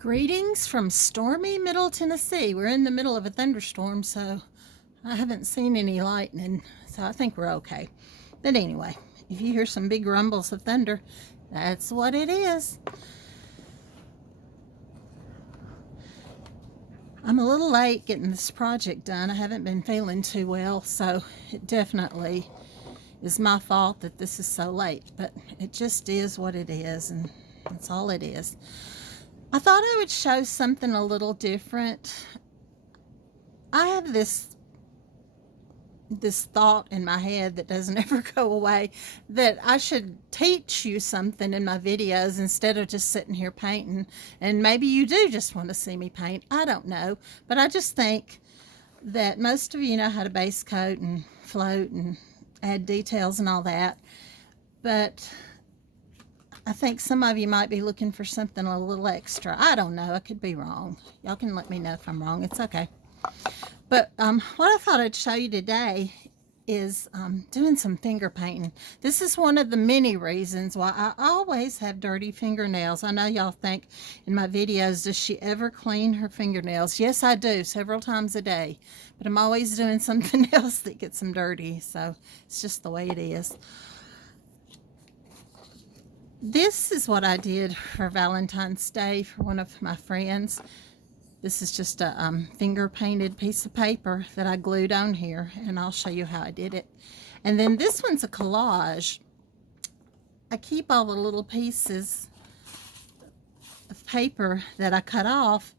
Greetings from stormy Middle Tennessee. We're in the middle of a thunderstorm, so I haven't seen any lightning, so I think we're okay. But anyway, if you hear some big rumbles of thunder, that's what it is. I'm a little late getting this project done. I haven't been feeling too well, so it definitely is my fault that this is so late, but it just is what it is, and that's all it is. I thought I would show something a little different. I have this thought in my head that doesn't ever go away, that I should teach you something in my videos instead of just sitting here painting. And maybe you do just want to see me paint. I don't know. But I just think that most of you know how to base coat and float and add details and all that. But I think some of you might be looking for something a little extra. I don't know. I could be wrong. Y'all can let me know if I'm wrong. It's okay. But what I thought I'd show you today is doing some finger painting. This is one of the many reasons why I always have dirty fingernails. I know y'all think in my videos, does she ever clean her fingernails? Yes, I do, several times a day. But I'm always doing something else that gets them dirty. So it's just the way it is. This is what I did for Valentine's Day for one of my friends. This is just a finger painted piece of paper that I glued on here, and I'll show you how I did it. And then this one's a collage. I keep all the little pieces of paper that I cut off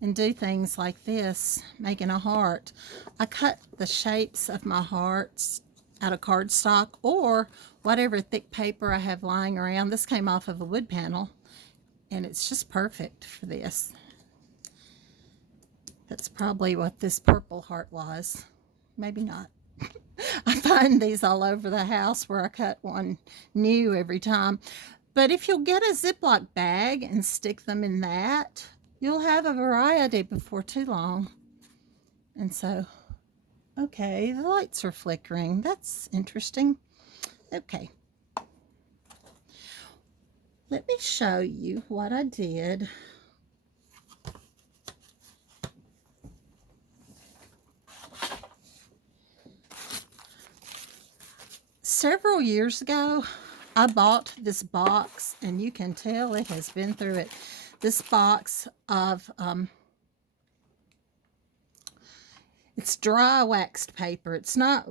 and do things like this, making a heart. I cut the shapes of my hearts out of cardstock or whatever thick paper I have lying around. This came off of a wood panel, and it's just perfect for this. That's probably what this purple heart was. Maybe not. I find these all over the house where I cut one new every time. But if you'll get a Ziploc bag and stick them in that, you'll have a variety before too long. And so, okay, the lights are flickering. That's interesting. Okay. Let me show you what I did. Several years ago, I bought this box, and you can tell it has been through it. This box of, it's dry waxed paper. It's not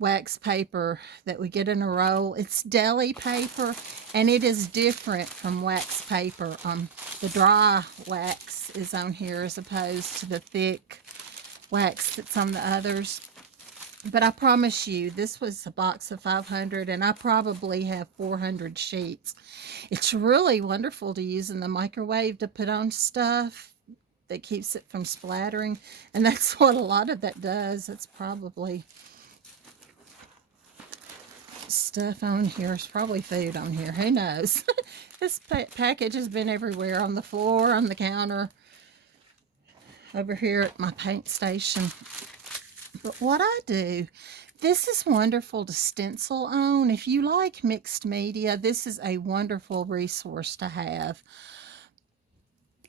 wax paper that we get in a roll. It's deli paper, and it is different from wax paper. The dry wax is on here as opposed to the thick wax that's on the others. But I promise you, this was a box of 500, and I probably have 400 sheets. It's really wonderful to use in the microwave to put on stuff that keeps it from splattering. And that's what a lot of that does. It's probably stuff on here. It's probably food on here. Who knows? This package has been everywhere, on the floor, on the counter, over here at my paint station. But what I do, this is wonderful to stencil on. If you like mixed media, this is a wonderful resource to have.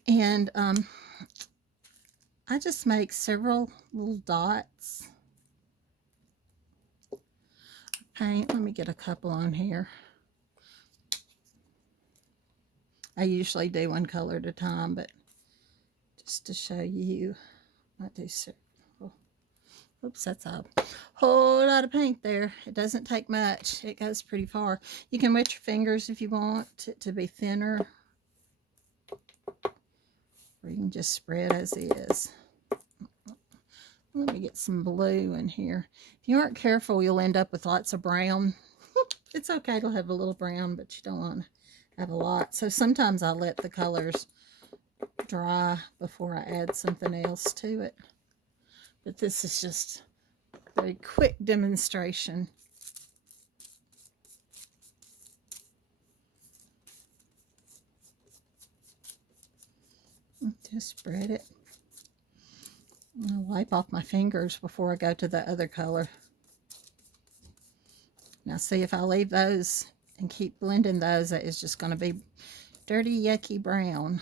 And I just make several little dots. Paint, let me get a couple on here. I usually do one color at a time, but just to show you, I do several. Oops, that's a whole lot of paint there. It doesn't take much. It goes pretty far. You can wet your fingers if you want it to be thinner, or you can just spread as is. Let me get some blue in here. If you aren't careful, you'll end up with lots of brown. It's okay to have a little brown, but you don't want to have a lot. So sometimes I let the colors dry before I add something else to it. But this is just a very quick demonstration. Just spread it. I'll wipe off my fingers before I go to the other color. Now see, if I leave those and keep blending those, that is just going to be dirty, yucky brown.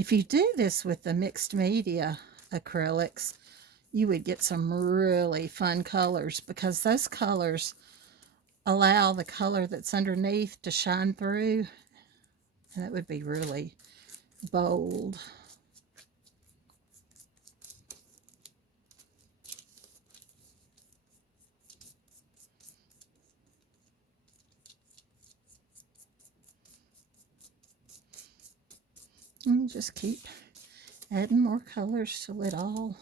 If you do this with the mixed media acrylics, you would get some really fun colors, because those colors allow the color that's underneath to shine through, and that would be really bold. And just keep adding more colors till it all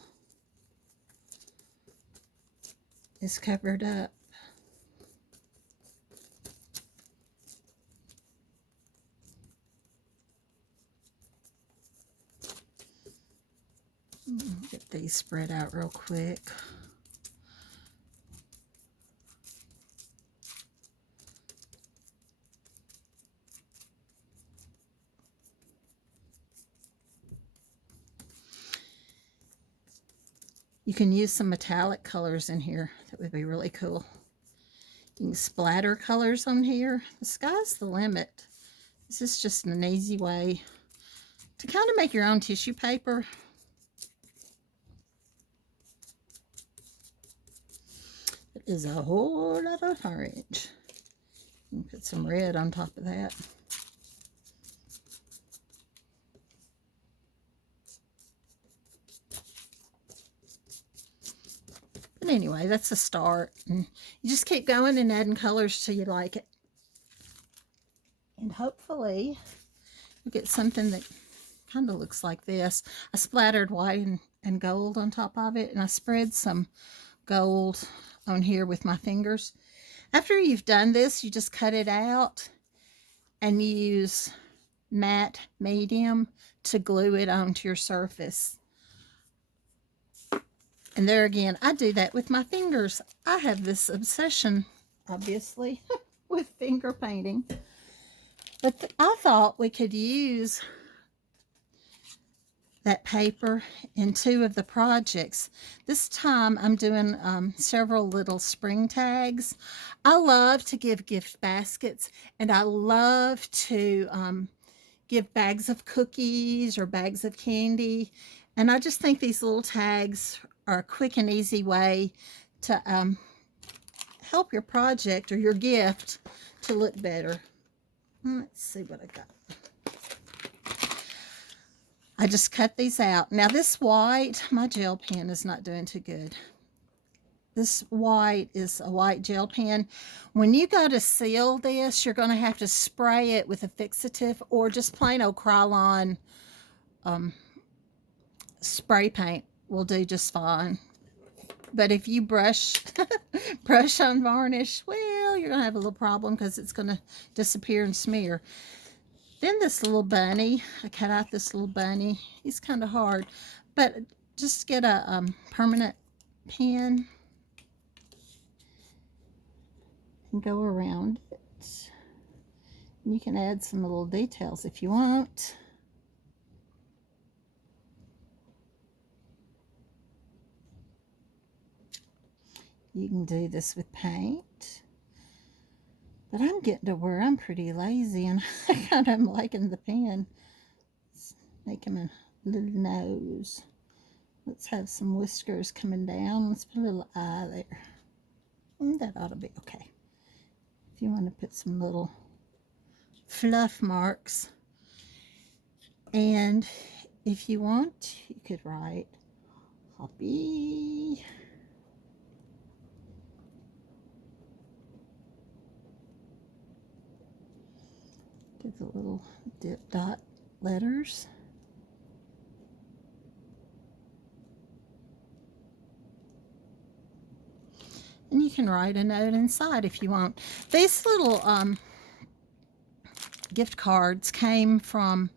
is covered up. Get these spread out real quick. You can use some metallic colors in here. That would be really cool. You can splatter colors on here. The sky's the limit. This is just an easy way to kind of make your own tissue paper. It is a whole lot of orange. You can put some red on top of that. But anyway, that's a start. And you just keep going and adding colors till you like it. And hopefully you'll get something that kind of looks like this. I splattered white and gold on top of it, and I spread some gold on here with my fingers. After you've done this, you just cut it out and use matte medium to glue it onto your surface. And there again, I do that with my fingers. I have this obsession, obviously, with finger painting. But I thought we could use that paper in two of the projects. This time I'm doing several little spring tags. I love to give gift baskets, and I love to give bags of cookies or bags of candy. And I just think these little tags are a quick and easy way to help your project or your gift to look better. Let's see what I got. I just cut these out. Now this white, my gel pen is not doing too good. This white is a white gel pen. When you go to seal this, you're going to have to spray it with a fixative or just plain old Krylon spray paint will do just fine. But if you brush on varnish, well, you're going to have a little problem because it's going to disappear and smear. Then this little bunny, I cut out this little bunny. He's kind of hard, but just get a permanent pen and go around it. And you can add some little details if you want. You can do this with paint. But I'm getting to where I'm pretty lazy, and I kind of am liking the pen. Let's make him a little nose. Let's have some whiskers coming down. Let's put a little eye there. And that ought to be okay. If you want to put some little fluff marks. And if you want, you could write Hoppy. Do the little dip dot letters. And you can write a note inside if you want. These little gift cards came from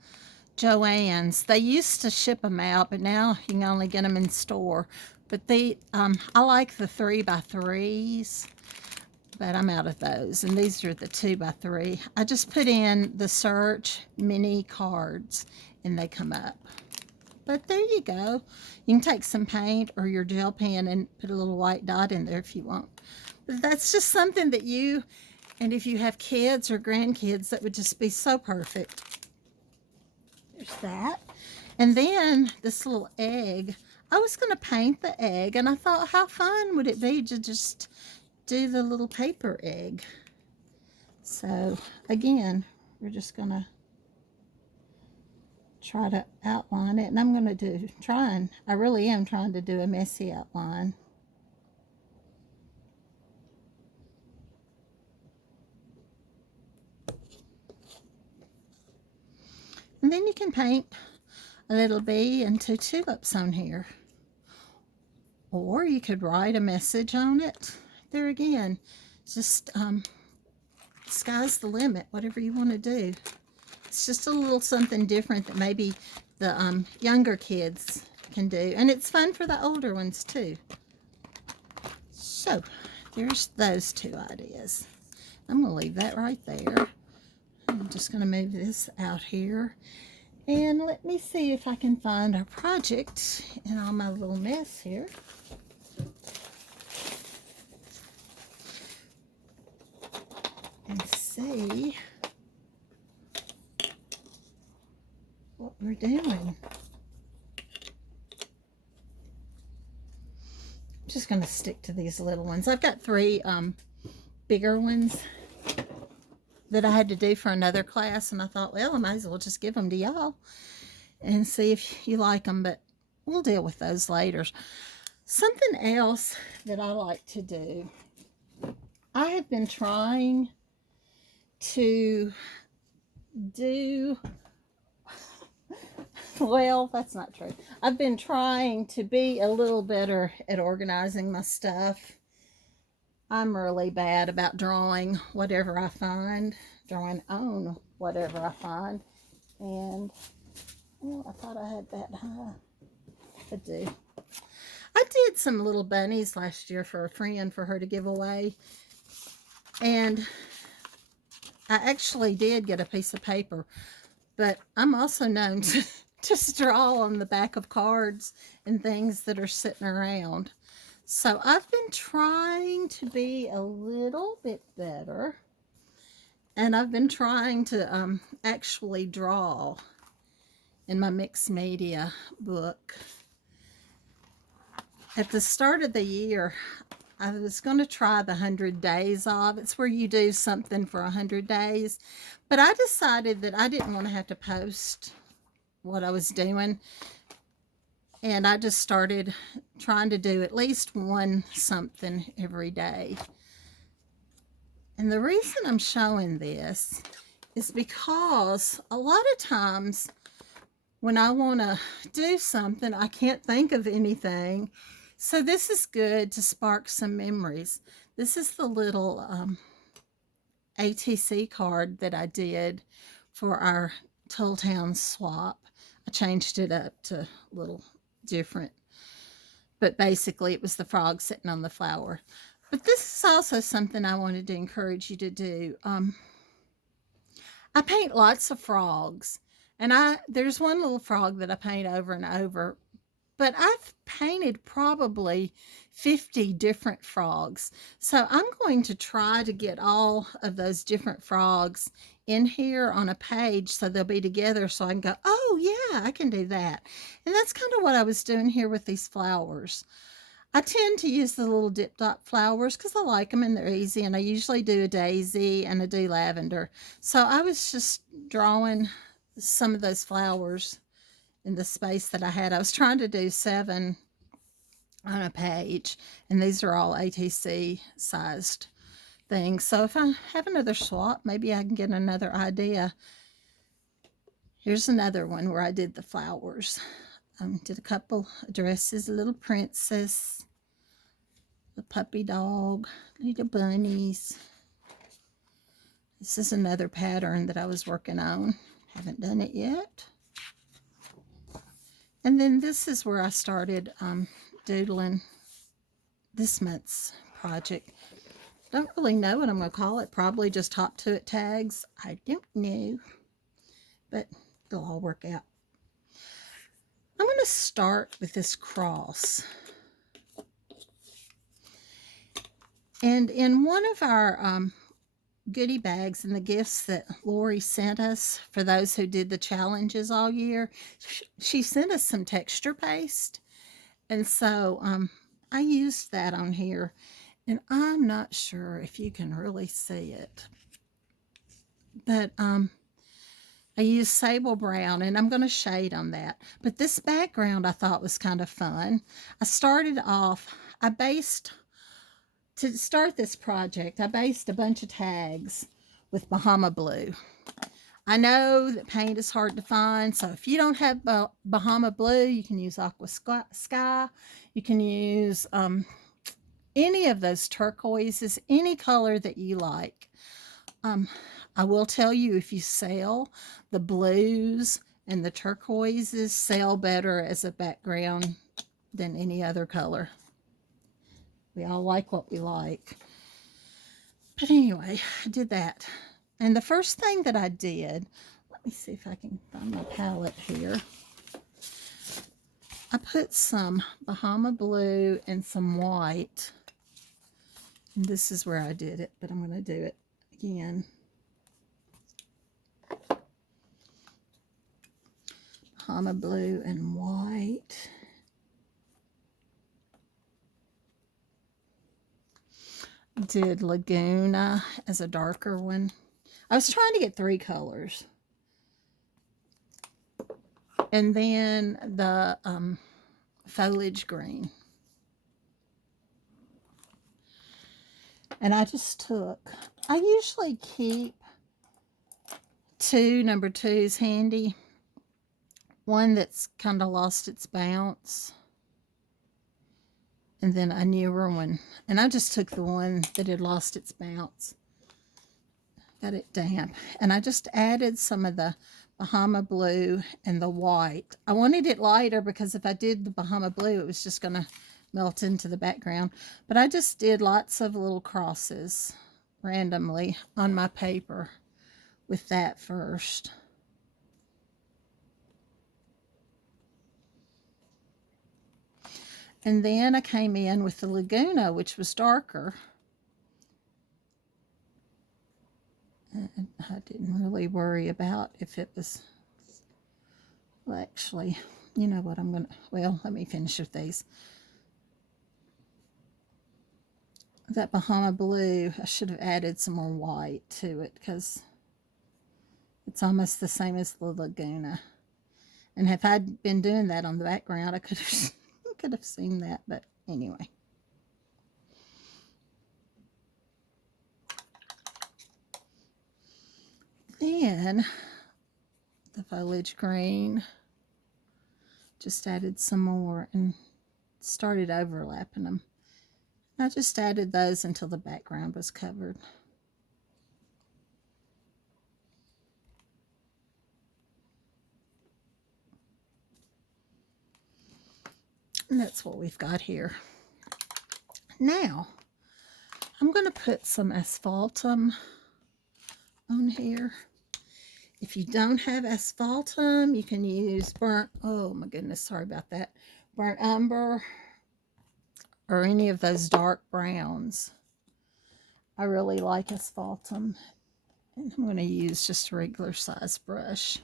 Joann's. They used to ship them out, but now you can only get them in store. But I like the 3x3s. But I'm out of those, and these are the 2x3. I just put in the search mini cards and they come up. But there you go. You can take some paint or your gel pen and put a little white dot in there if you want. But that's just something that you, and if you have kids or grandkids, that would just be so perfect. There's that. And then this little egg, I was going to paint the egg, and I thought, how fun would it be to just do the little paper egg? So again, we're just going to try to outline it, and I'm going to I really am trying to do a messy outline. And then you can paint a little bee and 2 tulips on here. Or you could write a message on it. There again, just sky's the limit, whatever you want to do. It's just a little something different that maybe the younger kids can do. And it's fun for the older ones too. So, there's those 2 ideas. I'm going to leave that right there. I'm just going to move this out here. And let me see if I can find our project in all my little mess here. And see what we're doing. I'm just going to stick to these little ones. I've got 3 bigger ones that I had to do for another class, and I thought, well, I might as well just give them to y'all and see if you like them, but we'll deal with those later. Something else that I like to do, I have been trying to do, well, that's not true. I've been trying to be a little better at organizing my stuff. I'm really bad about drawing whatever I find, drawing on whatever I find. And, well, I thought I had that high. I do. I did some little bunnies last year for a friend for her to give away. And I actually did get a piece of paper. But I'm also known to just draw on the back of cards and things that are sitting around. So I've been trying to be a little bit better, and I've been trying to actually draw in my mixed media book. At the start of the year, I was going to try the 100 days of. It's where you do something for 100 days, but I decided that I didn't want to have to post what I was doing. And I just started trying to do at least one something every day. And the reason I'm showing this is because a lot of times when I want to do something, I can't think of anything. So this is good to spark some memories. This is the little ATC card that I did for our Toll Town swap. I changed it up to a little different, but basically it was the frog sitting on the flower. But this is also something I wanted to encourage you to do. I paint lots of frogs, and there's one little frog that I paint over and over, but I've painted probably 50 different frogs. So I'm going to try to get all of those different frogs in here on a page so they'll be together so I can go, oh yeah, I can do that. And that's kind of what I was doing here with these flowers. I tend to use the little dip dot flowers because I like them and they're easy, and I usually do a daisy and I do lavender. So I was just drawing some of those flowers in the space that I had. I was trying to do 7 on a page, and these are all ATC sized things. So if I have another swap, maybe I can get another idea. Here's another one where I did the flowers. Did a couple dresses, a little princess, a puppy dog, little bunnies. This is another pattern that I was working on. Haven't done it yet. And then this is where I started doodling this month's project. Don't really know what I'm going to call it. Probably just Hoppy Tags. I don't know. But it'll all work out. I'm going to start with this cross. And in one of our goodie bags and the gifts that Lori sent us for those who did the challenges all year. She sent us some texture paste, and so I used that on here, and I'm not sure if you can really see it, but I used sable brown, and I'm going to shade on that. But this background I thought was kind of fun. I started off, to start this project, I based a bunch of tags with Bahama Blue. I know that paint is hard to find, so if you don't have Bahama Blue, you can use Aqua Sky. You can use any of those turquoises, any color that you like. I will tell you, if you sell the blues and the turquoises, sell better as a background than any other color. We all like what we like. But anyway, I did that. And the first thing that I did, let me see if I can find my palette here. I put some Bahama Blue and some white. And this is where I did it, but I'm going to do it again. Bahama Blue and white. Did Laguna as a darker one. I was trying to get 3 colors. And then the foliage green. And I just took, I usually keep 2 number 2s handy. One that's kind of lost its bounce. And then a newer one. And I just took the one that had lost its bounce. Got it damp. And I just added some of the Bahama Blue and the white. I wanted it lighter because if I did the Bahama Blue, it was just going to melt into the background. But I just did lots of little crosses randomly on my paper with that first. And then I came in with the Laguna, which was darker. And I didn't really worry about if it was, well, actually, you know what, I'm going to, well, let me finish with these. That Bahama Blue, I should have added some more white to it because it's almost the same as the Laguna. And if I'd been doing that on the background, I could have seen that, but anyway. Then the foliage green, just added some more and started overlapping them. I just added those until the background was covered. And that's what we've got here. Now, I'm going to put some asphaltum on here. If you don't have asphaltum, you can use burnt, oh my goodness, sorry about that, burnt umber or any of those dark browns. I really like asphaltum. And I'm going to use just a regular size brush.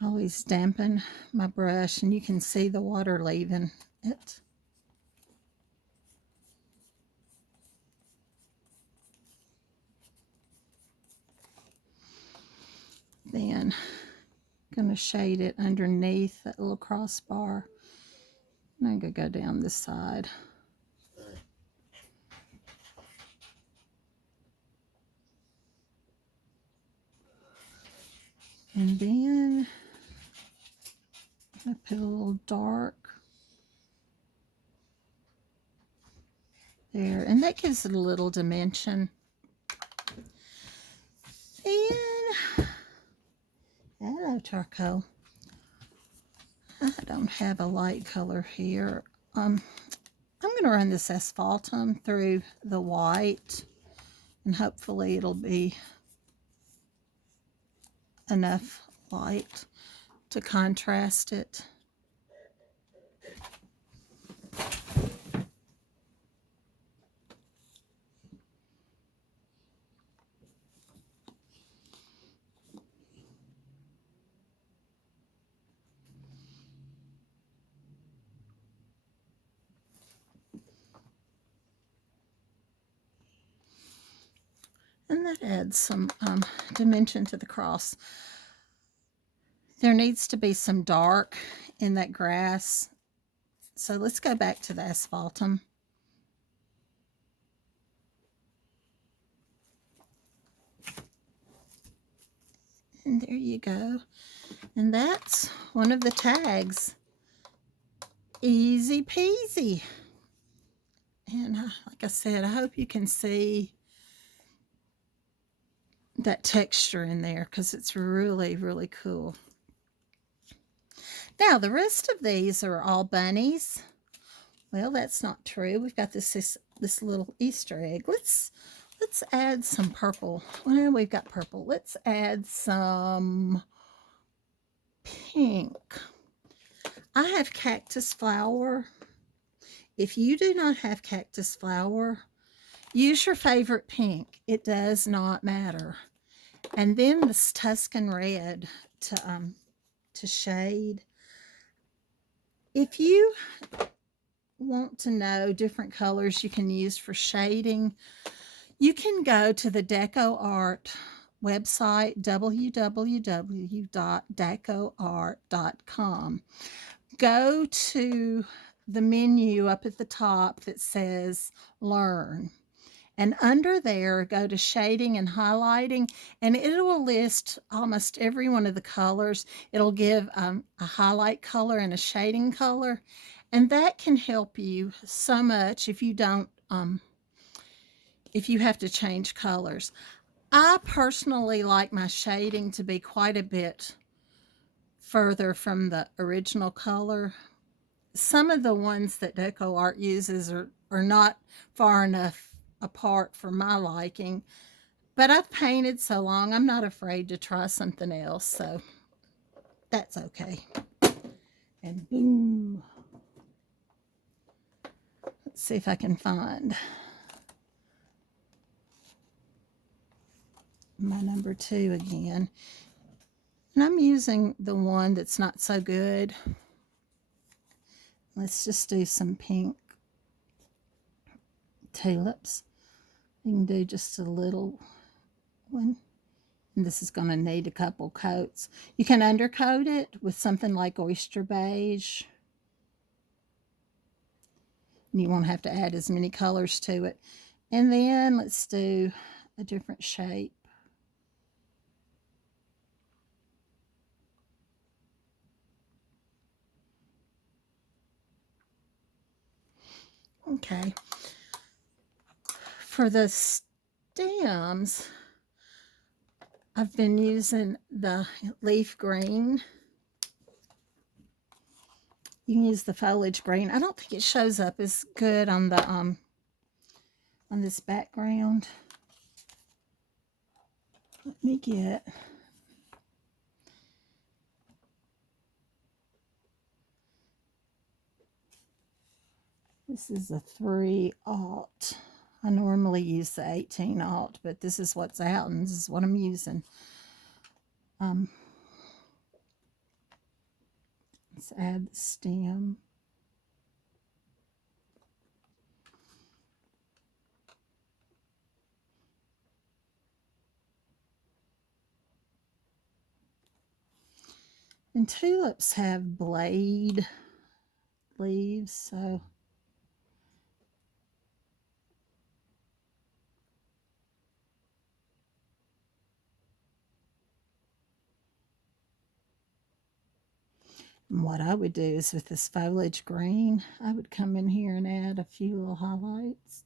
Always dampen my brush, and you can see the water leaving it. Then I'm going to shade it underneath that little crossbar. And I'm going to go down this side. And then I put a little dark there, and that gives it a little dimension. Then, hello charcoal. I don't have a light color here. I'm going to run this asphaltum through the white, and hopefully it'll be enough light to contrast it. And that adds some dimension to the cross. There needs to be some dark in that grass. So let's go back to the asphaltum. And there you go. And that's one of the tags. Easy peasy. And like I said, I hope you can see that texture in there because it's really, really cool. Now, the rest of these are all bunnies. Well, that's not true. We've got this little Easter egg. Let's add some purple. Well, we've got purple. Let's add some pink. I have cactus flower. If you do not have cactus flower, use your favorite pink. It does not matter. And then this Tuscan red to shade. If you want to know different colors you can use for shading, you can go to the DecoArt website, www.decoart.com. Go to the menu up at the top that says Learn. And under there, go to shading and highlighting, and it will list almost every one of the colors. It'll give a highlight color and a shading color, and that can help you so much if you don't, if you have to change colors. I personally like my shading to be quite a bit further from the original color. Some of the ones that DecoArt uses are not far enough apart for my liking, but I've painted so long I'm not afraid to try something else, so that's okay. And boom, let's see if I can find my number 2 again, and I'm using the one that's not so good. Let's just do some pink tulips. You can do just a little one. And this is going to need a couple coats. You can undercoat it with something like oyster beige. And you won't have to add as many colors to it. And then let's do a different shape. Okay. For the stems, I've been using the leaf green. You can use the foliage green. I don't think it shows up as good on the on this background. Let me get this is a 3/0. I normally use the 18/0, but this is what's out and this is what I'm using. Let's add the stem. And tulips have blade leaves, so and what I would do is with this foliage green, I would come in here and add a few little highlights.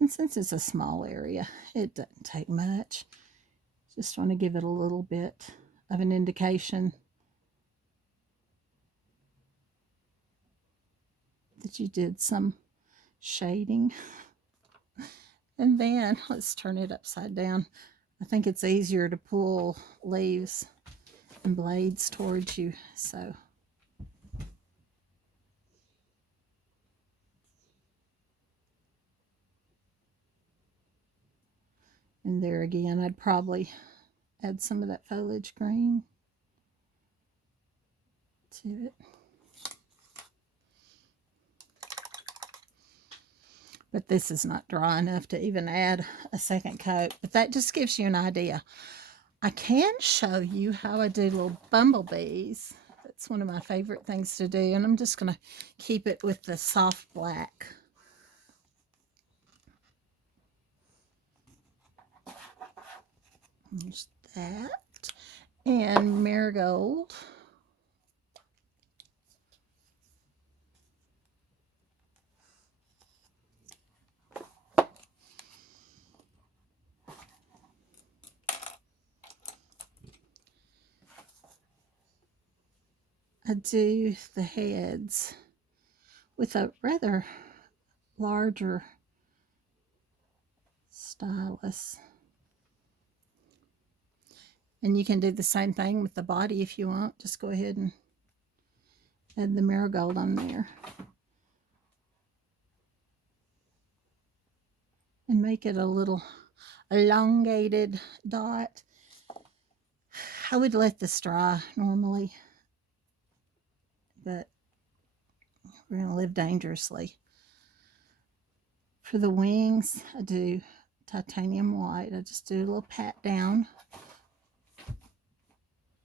And since it's a small area, it doesn't take much. Just want to give it a little bit of an indication that you did some shading. And then let's turn it upside down. I think it's easier to pull leaves and blades towards you, so and there again I'd probably add some of that foliage green to it. but this is not dry enough to even add a second coat. But that just gives you an idea. I can show you how I do little bumblebees. That's one of my favorite things to do, and I'm just going to keep it with the soft black. There's that. And marigold. I do the heads with a rather larger stylus. And you can do the same thing with the body if you want. Just go ahead and add the marigold on there. And make it a little elongated dot. I would let this dry normally, but we're going to live dangerously. For the wings, I do titanium white. I just do a little pat down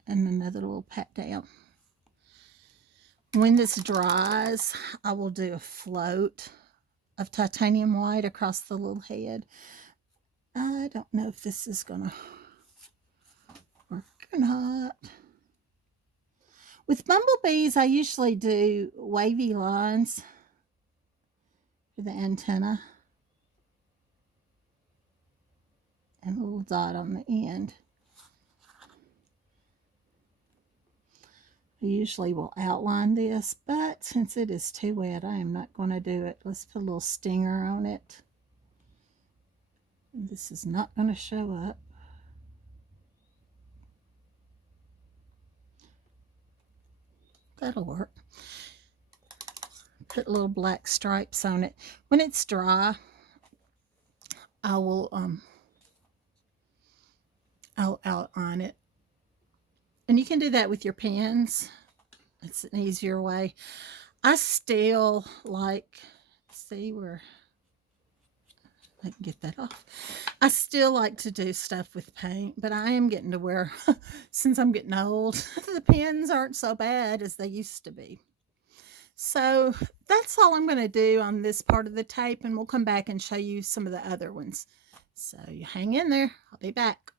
and another little pat down. When this dries, I will do a float of titanium white across the little head. I don't know if this is going to work or not. With bumblebees, I usually do wavy lines for the antenna and a little dot on the end. I usually will outline this, but since it is too wet, I am not going to do it. Let's put a little stinger on it. This is not going to show up. That'll work. Put little black stripes on it. When it's dry, I'll outline it. And you can do that with your pens. It's an easier way. I still like, see where I can get that off. I still like to do stuff with paint, but I am getting to where, since I'm getting old, the pens aren't so bad as they used to be. So that's all I'm going to do on this part of the tape, and we'll come back and show you some of the other ones. So you hang in there. I'll be back.